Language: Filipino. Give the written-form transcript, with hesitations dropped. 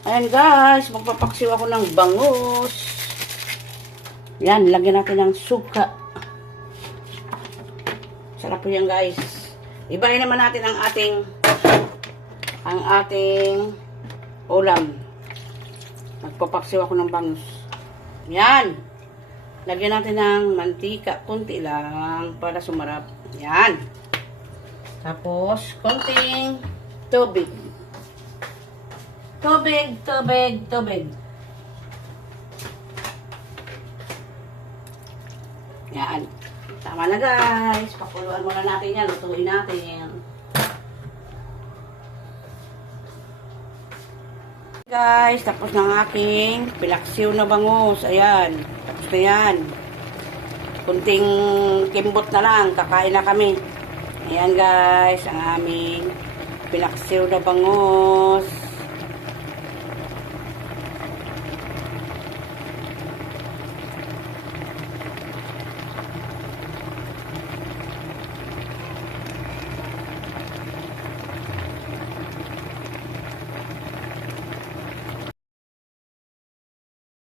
Ayan guys, magpapaksiw ako ng bangus. Yan, lagyan natin ng suka. Sarap po yan guys. Ibahin naman natin ang ating ulam. Magpapaksiw ako ng bangus. Yan. Lagyan natin ng mantika. Kunti lang para sumarap. Yan. Tapos, konting tubig. Tubig. Yan. Tama na guys. Pakuluan muna natin yan. Lutuin natin. Guys, tapos ng aking pilaksiw na bangus. Ayan. Tapos na yan. Kunting kimbot na lang. Kakain na kami. Ayan guys. Ang aming pilaksiw na bangus.